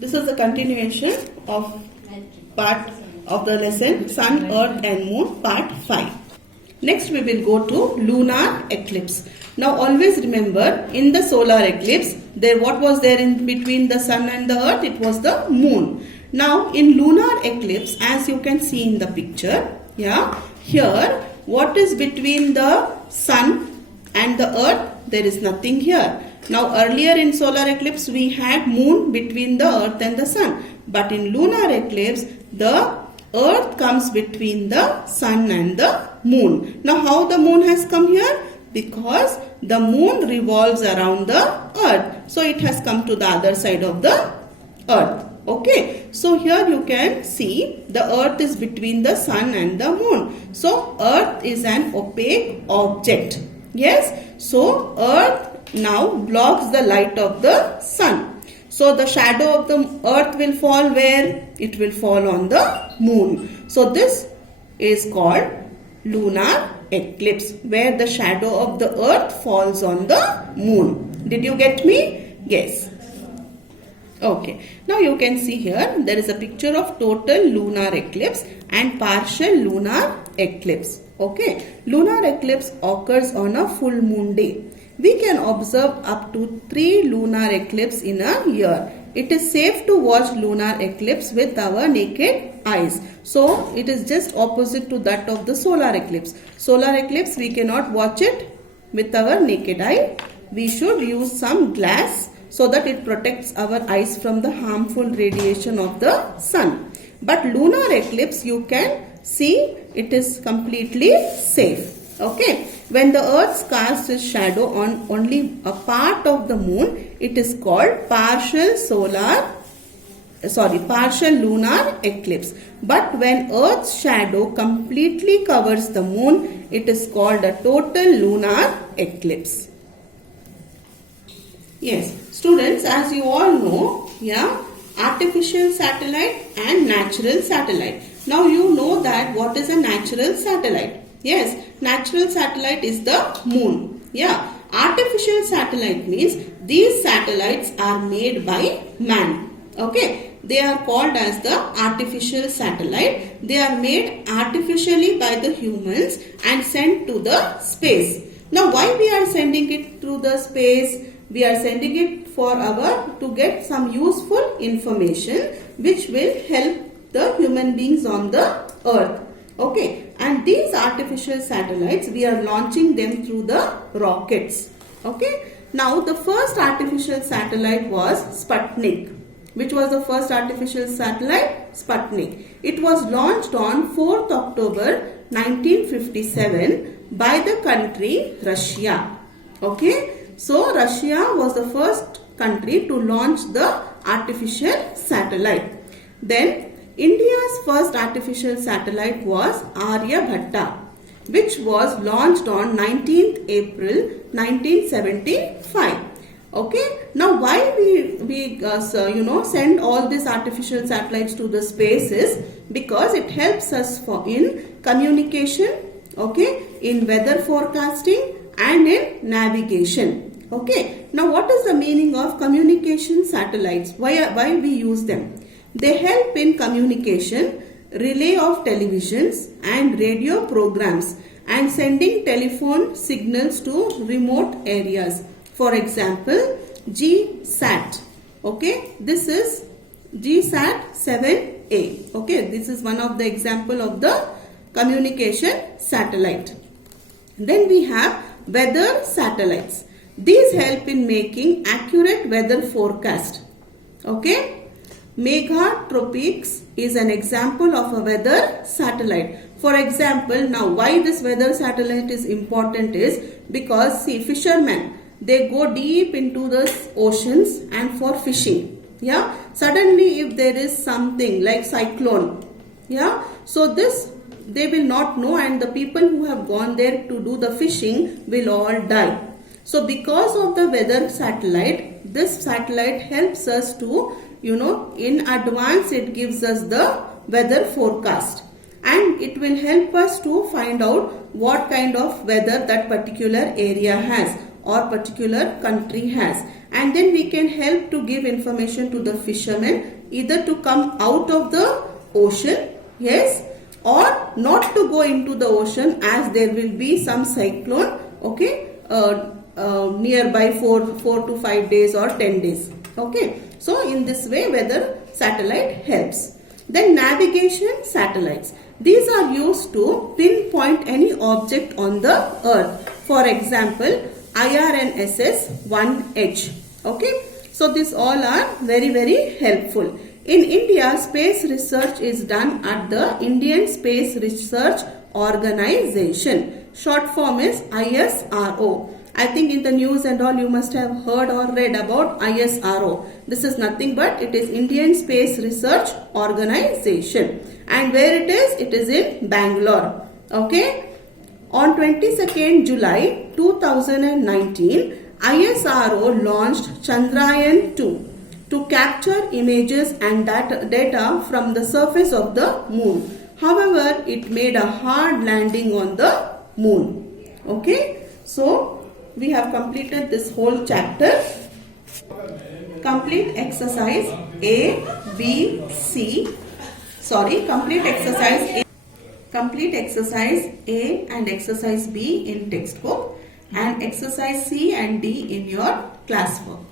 This is a continuation of part of the lesson Sun, Earth and Moon, part 5. Next we will go to lunar eclipse. Now always remember, in the solar eclipse, what was there in between the Sun and the Earth? It was the Moon. Now in lunar eclipse, as you can see in the picture, here what is between the Sun and the Earth? There is nothing here. Now earlier in solar eclipse we had Moon between the Earth and the Sun. But in lunar eclipse the Earth comes between the Sun and the Moon. Now how the Moon has come here? Because the Moon revolves around the Earth. So it has come to the other side of the Earth. Okay. So here you can see the Earth is between the Sun and the Moon. So Earth is an opaque object. Yes. So Earth now blocks the light of the Sun. So the shadow of the Earth will fall where? It will fall on the Moon. So this is called lunar eclipse, where the shadow of the Earth falls on the Moon. Did you get me? Yes. Okay. Now you can see here there is a picture of total lunar eclipse and partial lunar eclipse. Okay. Lunar eclipse occurs on a full moon day. We can observe up to 3 lunar eclipses in a year. It is safe to watch lunar eclipse with our naked eyes. So it is just opposite to that of the solar eclipse. Solar eclipse we cannot watch it with our naked eye. We should use some glass so that it protects our eyes from the harmful radiation of the sun. But lunar eclipse you can see it is completely safe. Okay. When the Earth casts its shadow on only a part of the Moon, it is called partial lunar eclipse. But when Earth's shadow completely covers the Moon, it is called a total lunar eclipse. Yes, students, as you all know, artificial satellite and natural satellite. Now you know that what is a natural satellite. Yes, natural satellite is the Moon. Artificial satellite means these satellites are made by man. Okay, they are called as the artificial satellite. They are made artificially by the humans and sent to the space. Now why we are sending it through the space? We are sending it to get some useful information which will help the human beings on the Earth. Okay, and these artificial satellites, we are launching them through the rockets. Okay, now the first artificial satellite was Sputnik. Which was the first artificial satellite? Sputnik. It was launched on 4th October 1957 by the country Russia. Okay, so Russia was the first country to launch the artificial satellite. Then India's first artificial satellite was Aryabhatta, which was launched on 19th April 1975. Okay, now why we send all these artificial satellites to the space is because it helps us in communication, okay, in weather forecasting and in navigation. Okay, now what is the meaning of communication satellites? Why we use them? They help in communication, relay of televisions and radio programs and sending telephone signals to remote areas. For example, GSAT. Okay, this is GSAT 7A. Okay, this is one of the example of the communication satellite. Then we have weather satellites. These help in making accurate weather forecast. Okay. Megatropics is an example of a weather satellite. For example, now why this weather satellite is important is because see, fishermen, they go deep into the oceans and for fishing. Suddenly if there is something like cyclone, so this they will not know and the people who have gone there to do the fishing will all die. So because of the weather satellite, this satellite helps us to in advance it gives us the weather forecast and it will help us to find out what kind of weather that particular area has. or particular country has. And then we can help to give information to the fishermen either to come out of the ocean, yes, or not to go into the ocean as there will be some cyclone, okay, nearby 4 to 5 days or 10 days. Okay, so in this way weather satellite helps. Then navigation satellites. These are used to pinpoint any object on the earth. For example, IRNSS 1H. Okay, so these all are very helpful. In India, space research is done at the Indian Space Research Organization. Short form is ISRO. I think in the news and all you must have heard or read about ISRO. This is nothing but it is Indian Space Research Organization. And where it is? It is in Bangalore. Okay. On 22nd July 2019, ISRO launched Chandrayaan-2 to capture images and data from the surface of the moon. However, it made a hard landing on the moon. Okay. So, we have completed this whole chapter. Complete exercise A, B, C. Sorry, complete exercise A and exercise B in textbook and exercise C and D in your classwork.